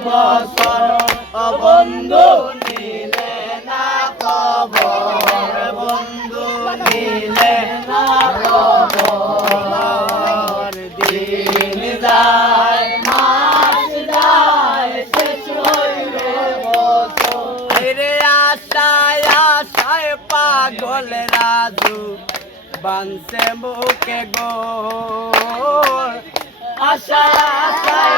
বছর বন্ধু নিলে না খবর বন্ধু নিলে না খবর দিন যায় মাস যায় শেষ হইবে বছর আশায় আশায় পাগল রাজু বানছে মুখে গো আশায়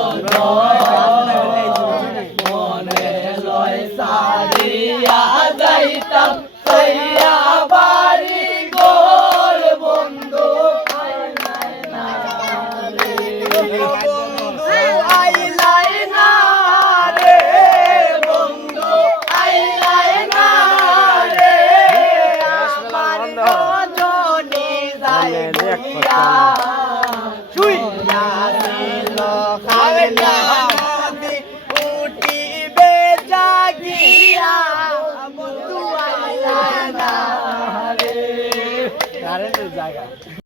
সারিয়া যাইতাম সাইয়া বাড়ি গোর বন্ধু। Yeah. কারেন্টের জায়গা।